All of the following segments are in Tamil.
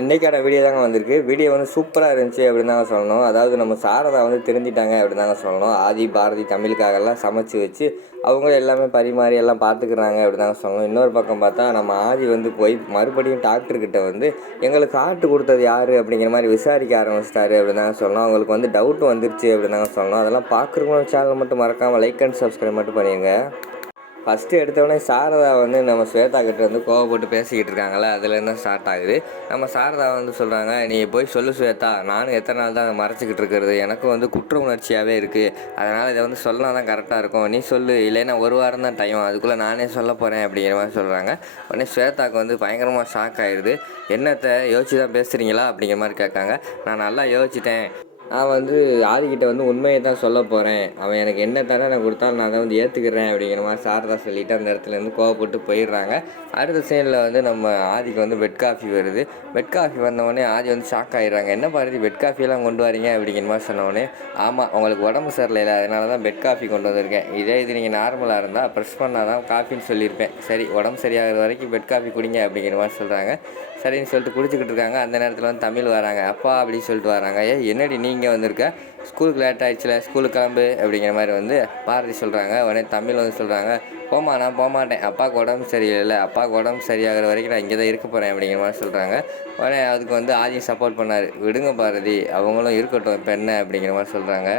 இன்றைக்கான வீடியோ தாங்க வந்திருக்கு. வீடியோ வந்து சூப்பராக இருந்துச்சு அப்படின்னு தாங்க சொல்லணும். அதாவது நம்ம சாரதா வந்து தெரிஞ்சிட்டாங்க அப்படின்னு தாங்க சொல்லணும். ஆதி பாரதி தமிழுக்காகலாம் சமைச்சு வச்சு அவங்க எல்லாமே பரிமாறி எல்லாம் பார்த்துக்கிறாங்க அப்படின்னு தாங்க சொல்லணும். இன்னொரு பக்கம் பார்த்தா நம்ம ஆதி வந்து போய் மறுபடியும் டாக்டர்கிட்ட வந்து எங்களுக்கு காட்டு கொடுத்தது யார்? அப்படிங்கிற மாதிரி விசாரிக்க ஆரம்பிச்சிட்டாரு அப்படின்னு தாங்க சொல்லணும். அவங்களுக்கு வந்து டவுட் வந்துருச்சு அப்படின்னு தாங்க சொல்லணும். அதெல்லாம் பார்க்குறவங்க சேனல் மட்டும் மறக்காமல் லைக் அண்ட் சப்ஸ்கிரைப் மட்டும் பண்ணிடுங்க ஃபஸ்ட்டு எடுத்தோடனே சாரதா வந்து நம்ம ஸ்வேதா கிட்ட வந்து கோவப்பட்டு பேசிக்கிட்டு இருக்காங்களே அதுலேருந்து ஸ்டார்ட் ஆகுது. நம்ம சாரதா வந்து சொல்கிறாங்க நீ போய் சொல்லு ஸ்வேதா நானும் எத்தனை நாள் தான் அதை மறைச்சிக்கிட்டு இருக்கிறது. எனக்கும் வந்து குற்ற உணர்ச்சியாகவே இருக்குது அதனால் இதை வந்து சொன்னா தான் கரெக்டாக இருக்கும். நீ சொல்லு இல்லைன்னா ஒரு வாரம் தான் டைம் அதுக்குள்ளே நானே சொல்ல போகிறேன் அப்படிங்கிற மாதிரி சொல்கிறாங்க உடனே ஸ்வேதாவுக்கு வந்து பயங்கரமாக ஷாக் ஆயிடுது என்னத்தை யோசிச்சு தான் பேசுகிறீங்களா அப்படிங்கிற மாதிரி கேட்காங்க. நான் நல்லா யோசிச்சிட்டேன். நான் வந்து ஆதிக்கிட்ட வந்து உண்மையை தான் சொல்ல போகிறேன் அவன் எனக்கு என்ன தண்டனை கொடுத்தாலும் நான் அதை வந்து ஏற்றுக்கிறேன் அப்படிங்கிற மாதிரி சாரதா சொல்லிட்டு அந்த இடத்துலேருந்து கோவப்பட்டு போயிடுறாங்க. அடுத்த சீனில் வந்து நம்ம ஆதிக்கு வந்து பெட் காஃபி வருது. பெட் காஃபி வந்தவொடனே ஆதி வந்து ஷாக் ஆகிடுறாங்க என்ன பாருதி பெட் காஃபியெல்லாம் கொண்டு வரீங்க? அப்படிங்கிற மாதிரி சொன்னவொடனே ஆமாம் உங்களுக்கு உடம்பு சரியில்லை அதனால தான் பெட் காஃபி கொண்டு வந்திருக்கேன். இதே இது நீங்கள் நார்மலாக இருந்தால் ப்ரெஸ் பண்ணால் தான் காஃபின்னு சொல்லியிருப்பேன். சரி உடம்பு சரியாகிற வரைக்கும் பெட் காஃபி குடிங்க அப்படிங்கிற மாதிரி சொல்கிறாங்க சரின்னு சொல்லிட்டு குடிச்சிக்கிட்டு இருக்காங்க. அந்த நேரத்தில் வந்து தமிழ் வராங்க. அப்பா அப்படின்னு சொல்லிட்டு வராங்க. ஏ என்னடி நீங்கள் இங்கே வந்திருக்க. ஸ்கூலுக்கு லேட் ஆயிடுச்சுல ஸ்கூலுக்கு கிளம்பு அப்படிங்கிற மாதிரி வந்து பாரதி சொல்கிறாங்க உடனே தமிழ் வந்து சொல்கிறாங்க போமா நான் போக மாட்டேன் அப்பாவுக்கு உடம்பு சரியில்லை. அப்பாவுக்கு உடம்பு சரியாகிற வரைக்கும் நான் இங்கே தான் இருக்க போகிறேன் அப்படிங்கிற மாதிரி சொல்கிறாங்க உடனே அதுக்கு வந்து ஆதி சப்போர்ட் பண்ணார். விடுங்க பாரதி அவங்களும் இருக்கட்டும். இப்போ என்ன? அப்படிங்கிற மாதிரி சொல்கிறாங்க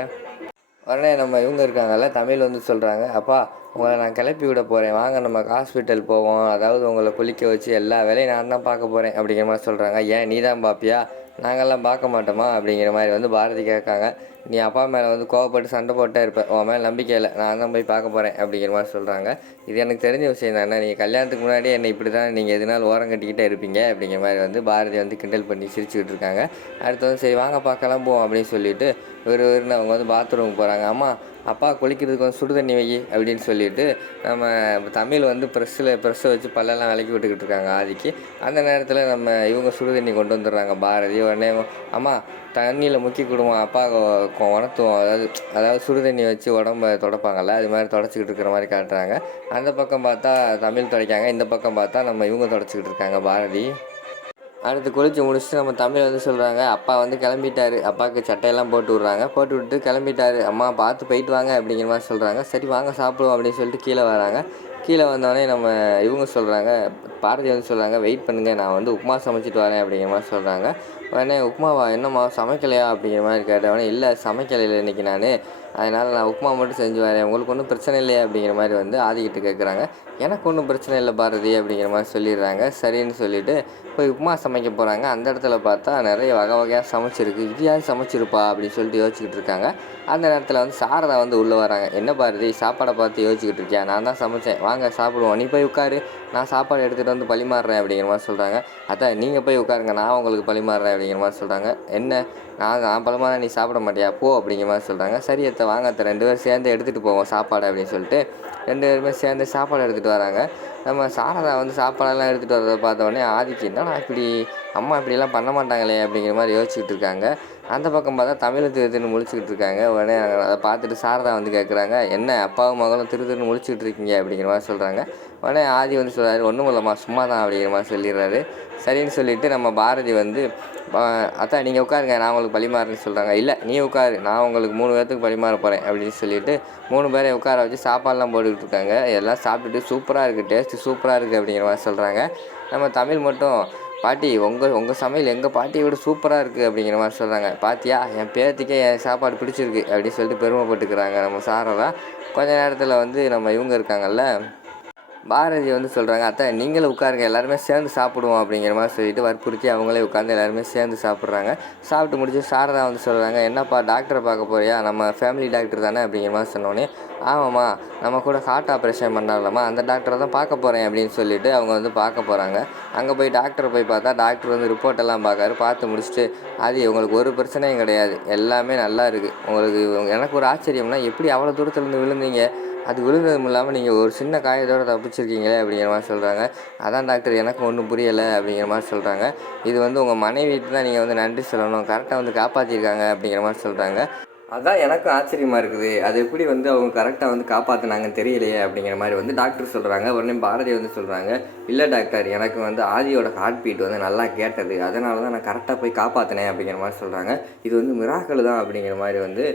உடனே நம்ம இவங்க இருக்காங்கல்ல தமிழ் வந்து சொல்கிறாங்க அப்பா உங்களை நான் கிளப்பி விட போகிறேன் வாங்க நம்ம ஹாஸ்பிட்டல் போவோம். அதாவது உங்களை குளிக்க வச்சு எல்லா வேலையும் நான் தான் பார்க்க போகிறேன் அப்படிங்கிற மாதிரி சொல்கிறாங்க ஏன்? நீ தான் பார்ப்பியா நாங்கள்லாம் பார்க்க மாட்டோமா அப்படிங்கிற மாதிரி வந்து பாரதி கேட்காங்க. நீ அப்பா மேலே வந்து கோவப்பட்டு சண்டை போட்டே இருப்பேன் உன் மேலே நம்பிக்கை இல்லை. நான் தான் போய் பார்க்க போகிறேன் அப்படிங்கிற மாதிரி சொல்கிறாங்க இது எனக்கு தெரிஞ்ச விஷயம் தானே. நீங்கள் கல்யாணத்துக்கு முன்னாடி என்னை இப்படி தான் நீங்கள் எதுனாலும் ஓரம் கட்டிக்கிட்டே இருப்பீங்க அப்படிங்கிற மாதிரி வந்து பாரதி வந்து கிண்டல் பண்ணி சிரிச்சுக்கிட்டு இருக்காங்க. அடுத்து வந்து சரி வாங்க பார்க்கலாம் போவோம் அப்படின்னு சொல்லிட்டு ஒரு ஒருன்னு அவங்க வந்து பாத்ரூமுக்கு போகிறாங்க அம்மா அப்பா குளிக்கிறதுக்கு வந்து சுடு தண்ணி வை அப்படின்னு சொல்லிட்டு நம்ம தமிழ் வந்து ப்ரெஸ்ஸில் ப்ரெஸ்ஸை வச்சு பல்லெல்லாம் விளக்கி விட்டுக்கிட்டு இருக்காங்க ஆதிக்கு. அந்த நேரத்தில் நம்ம இவங்க சுடு தண்ணி கொண்டு வந்துடுறாங்க பாரதி. உடனே அம்மா தண்ணியில் முக்கி கொடுவோம் அப்பா இருக்கும். உணர்த்துவோம். அதாவது அதாவது சுடு தண்ணி வச்சு உடம்ப தொடப்பாங்கள்ல அது மாதிரி தொடச்சிக்கிட்டு இருக்கிற மாதிரி காட்டுறாங்க. அந்த பக்கம் பார்த்தா தமிழ் துடைக்காங்க. இந்த பக்கம் பார்த்தா நம்ம இவங்க தொடச்சிக்கிட்டு இருக்காங்க பாரதி. அடுத்து குளிச்சு முடிச்சுட்டு நம்ம தமிழ் வந்து சொல்கிறாங்க அப்பா வந்து கிளம்பிட்டாரு. அப்பாவுக்கு சட்டையெல்லாம் போட்டு விட்றாங்க. போட்டு விட்டு கிளம்பிட்டாரு. அம்மா பார்த்து போயிட்டு வாங்க அப்படிங்கிற மாதிரி சொல்கிறாங்க சரி வாங்க சாப்பிடுவோம் அப்படின்னு சொல்லிட்டு கீழே வராங்க. கீழே வந்தோடனே நம்ம இவங்க சொல்கிறாங்க பாரதி வந்து சொல்கிறாங்க வெயிட் பண்ணுங்கள் நான் வந்து உப்புமா சமைச்சிட்டு வரேன் அப்படிங்கிற மாதிரி சொல்கிறாங்க உடனே உப்புமாவா? என்னம்மா சமைக்கலையா? அப்படிங்கிற மாதிரி கேட்டவொடனே இல்லை சமைக்கலையில் இன்றைக்கி நான். அதனால் நான் உப்புமா மட்டும் செஞ்சு வரேன். உங்களுக்கு ஒன்றும் பிரச்சனை இல்லையா? அப்படிங்கிற மாதிரி வந்து ஆதிக்கிட்டு கேட்குறாங்க எனக்கு ஒன்றும் பிரச்சனை இல்லை பாரதி அப்படிங்கிற மாதிரி சொல்லிடுறாங்க. சரின்னு சொல்லிவிட்டு போய் உப்புமா சமைக்க போகிறாங்க அந்த இடத்துல பார்த்தா நிறைய வகை வகையாக சமைச்சிருக்கு. இது யார் சமைச்சிருப்பா? அப்படின்னு சொல்லிட்டு யோசிச்சுக்கிட்டு இருக்காங்க. அந்த நேரத்தில் வந்து சாரதா வந்து உள்ளே வராங்க. என்ன பாரதி சாப்பாடை பார்த்து யோசிச்சுக்கிட்டு இருக்கியா? நான் தான் சமைச்சேன். வாங்க சாப்பிடுவோம். நீ போய் உட்காரு. நான் சாப்பாடு எடுத்துகிட்டு வந்து பரிமாறுறேன் அப்படிங்கிற மாதிரி சொல்கிறாங்க அதான் நீங்கள் போய் உட்காருங்க. நான் உங்களுக்கு பரிமாறுறேன் அப்படிங்கிற மாதிரி சொல்கிறாங்க என்ன? நான் நான் நீ சாப்பிட மாட்டியா? போ அப்படிங்கிற மாதிரி சொல்கிறாங்க சரி அத்தை வாங்க அத்தை. ரெண்டு பேரும் சேர்ந்து எடுத்துகிட்டு போவோம் சாப்பாடு அப்படின்னு சொல்லிட்டு. ரெண்டு பேருமே சேர்ந்து சாப்பாடு எடுத்துகிட்டு வராங்க. நம்ம சாரதா வந்து சாப்பாடெல்லாம் எடுத்துகிட்டு வரதை பார்த்த உடனே ஆதிக்கு என்னடா இப்படி? அம்மா இப்படிலாம் பண்ண மாட்டாங்களே? அப்படிங்கிற மாதிரி யோசிச்சுக்கிட்டு இருக்காங்க. அந்த பக்கம் பார்த்தா தமிழ் திரு திருன்னு முழிச்சுக்கிட்டு இருக்காங்க. உடனே அதை பார்த்துட்டு சாரதா வந்து கேட்குறாங்க என்ன அப்பாவும் மகளும் திரு திருன்னு முழிச்சுக்கிட்டு இருக்கீங்க? அப்படிங்கிற மாதிரி சொல்கிறாங்க உடனே ஆதி வந்து சொல்கிறாரு ஒன்றும் இல்லைம்மா சும்மா தான் அப்படிங்கிற மாதிரி சொல்லிடுறாரு. சரின்னு சொல்லிட்டு நம்ம பாரதி வந்து "ஆஹ், அத்தா நீங்கள் உட்காருங்க நான் உங்களுக்கு பழிமாறுன்னு சொல்கிறாங்க இல்லை நீ உட்காரு நான் உங்களுக்கு மூணு பேர்த்துக்கு பழிமாற போகிறேன் அப்படின்னு சொல்லிட்டு மூணு பேரை உட்கார வச்சு சாப்பாடெலாம் போட்டுக்கிட்டு இருக்காங்க. எல்லாம் சாப்பிட்டுட்டு சூப்பராக இருக்குது டேஸ்ட் டேஸ்ட்டு சூப்பராக இருக்குது அப்படிங்கிற மாதிரி சொல்கிறாங்க நம்ம தமிழ் மட்டும் பாட்டி உங்கள் உங்கள் சமையல் எங்கள் பாட்டியை விட சூப்பராக இருக்குது அப்படிங்கிற மாதிரி சொல்கிறாங்க பாத்தியா என் பேத்திக்கே என் சாப்பாடு பிடிச்சிருக்கு அப்படின்னு சொல்லிட்டு பெருமைப்பட்டுக்கிறாங்க நம்ம சாரதா. கொஞ்ச நேரத்தில் வந்து நம்ம இவங்க இருக்காங்கல்ல பாரதி வந்து சொல்கிறாங்க அத்தை நீங்களும் உட்காருங்க எல்லாருமே சேர்ந்து சாப்பிடுவோம் அப்படிங்கிற மாதிரி சொல்லிட்டு வற்புறுத்தி அவங்களே உட்காந்து எல்லாருமே சேர்ந்து சாப்பிட்றாங்க. சாப்பிட்டு முடிச்சு சாரதா வந்து சொல்கிறாங்க என்னப்பா டாக்டரை பார்க்க போறியா? நம்ம ஃபேமிலி டாக்டர் தானே? அப்படிங்கிற மாதிரி சொன்னோடனே ஆமாம்மா நம்ம கூட ஹார்ட் ஆப்ரேஷன் பண்ணாரலாமா அந்த டாக்டரை தான் பார்க்க போகிறேன் அப்படின்னு சொல்லிட்டு அவங்க வந்து பார்க்க போகிறாங்க அங்கே போய் டாக்டரை போய் பார்த்தா டாக்டர் வந்து ரிப்போர்ட் எல்லாம் பார்க்காரு. பார்த்து முடிச்சுட்டு அது உங்களுக்கு ஒரு பிரச்சனையும் கிடையாது. எல்லாமே நல்லா இருக்குது உங்களுக்கு எனக்கு ஒரு ஆச்சரியம்னா எப்படி அவ்வளோ தூரத்துலேருந்து விழுந்தீங்க? அது விழுந்ததும் இல்லாமல் நீங்கள் ஒரு சின்ன காயத்தோடு தப்பிச்சிருக்கீங்களே அப்படிங்கிற மாதிரி சொல்கிறாங்க அதான் டாக்டர் எனக்கு ஒன்றும் புரியலை அப்படிங்கிற மாதிரி சொல்கிறாங்க இது வந்து உங்கள் மனைவிட்டு தான் நீங்கள் வந்து நன்றி சொல்லணும். கரெக்டாக வந்து காப்பாற்றிருக்காங்க அப்படிங்கிற மாதிரி சொல்கிறாங்க அதான் எனக்கும் ஆச்சரியமாக இருக்குது. அது எப்படி வந்து அவங்க கரெக்டாக வந்து காப்பாற்றினாங்கன்னு தெரியலையே அப்படிங்கிற மாதிரி வந்து டாக்டர் சொல்கிறாங்க உடனே பாரதி வந்து சொல்கிறாங்க இல்லை டாக்டர் எனக்கு வந்து ஆதியோட ஹார்ட் பீட் வந்து நல்லா கேட்டது. அதனால தான் நான் கரெக்டாக போய் காப்பாற்றினேன் அப்படிங்கிற மாதிரி சொல்கிறாங்க இது வந்து மிராக்கள் தான் அப்படிங்கிற மாதிரி வந்து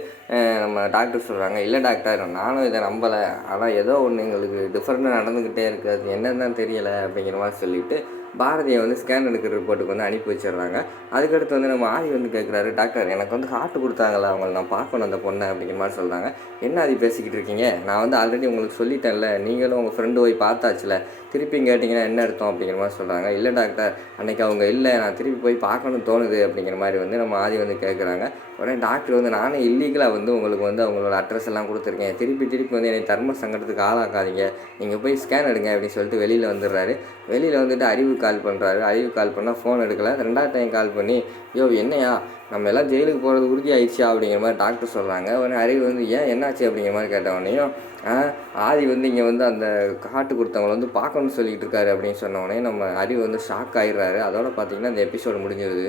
நம்ம டாக்டர் சொல்கிறாங்க இல்லை டாக்டர் நானும் இதை நம்பலை. ஆனால் ஏதோ ஒன்று எங்களுக்கு டிஃப்ரெண்ட்டாக நடந்துக்கிட்டே இருக்குது அது என்னன்னு தெரியலை அப்படிங்கிற மாதிரி சொல்லிவிட்டு பாரதியை வந்து ஸ்கேன் எடுக்கிற ரிப்போர்ட்டுக்கு வந்து அனுப்பி வச்சிடுறாங்க. அதுக்கடுத்து வந்து நம்ம ஆதி வந்து கேட்குறாரு டாக்டர் எனக்கு வந்து ஹார்ட் கொடுத்தாங்களா? அவங்கள நான் பார்க்கணும் அந்த பொண்ணை அப்படிங்கிற மாதிரி சொல்கிறாங்க என்ன ஆதி பேசிக்கிட்டு இருக்கீங்க? நான் வந்து ஆல்ரெடி உங்களுக்கு சொல்லிட்டேன்ல. நீங்களும் உங்கள் ஃப்ரெண்டு போய் பார்த்தாச்சுல. திருப்பி கேட்டிங்கன்னா என்ன அர்த்தம்? அப்படிங்கிற மாதிரி சொல்கிறாங்க இல்லை டாக்டர் அன்றைக்கி அவங்க இல்லை. நான் திருப்பி போய் பார்க்கணும் தோணுது. அப்படிங்கிற மாதிரி வந்து நம்ம ஆதி வந்து கேட்குறாங்க. உடனே டாக்டர் வந்து நானே இல்லீகலாக வந்து உங்களுக்கு வந்து அவங்களோட அட்ரஸ் எல்லாம் கொடுத்துருக்கேன். திருப்பி திருப்பி வந்து என்னை தர்ம சங்கடத்துக்கு ஆளாக்காதீங்க. நீங்கள் போய் ஸ்கேன் எடுங்க அப்படின்னு சொல்லிட்டு வெளியில் வந்துடுறாரு. வெளியில் வந்துட்டு அறிவு கால் பண்ணுறாரு அறிவு கால் பண்ணால் ஃபோன் எடுக்கல. ரெண்டாவது டைம் கால் பண்ணி யோ என்னையா? நம்ம எல்லாம் ஜெயிலுக்கு போகிறது உறுதி ஆயிடுச்சு அப்படிங்கிற மாதிரி டாக்டர் சொல்கிறாங்க உடனே அறிவு வந்து ஏன் என்னாச்சு? அப்படிங்கிற மாதிரி கேட்டவனையும் ஆதி வந்து இங்கே வந்து அந்த காட்டு கொடுத்தவங்கள வந்து பார்க்கணும்னு சொல்லிக்கிட்டு இருக்காரு. அப்படின்னு சொன்னவொடனே நம்ம அறிவு வந்து ஷாக் ஆயிடுறாரு. அதோட பார்த்தீங்கன்னா இந்த எபிசோடு முடிஞ்சிருது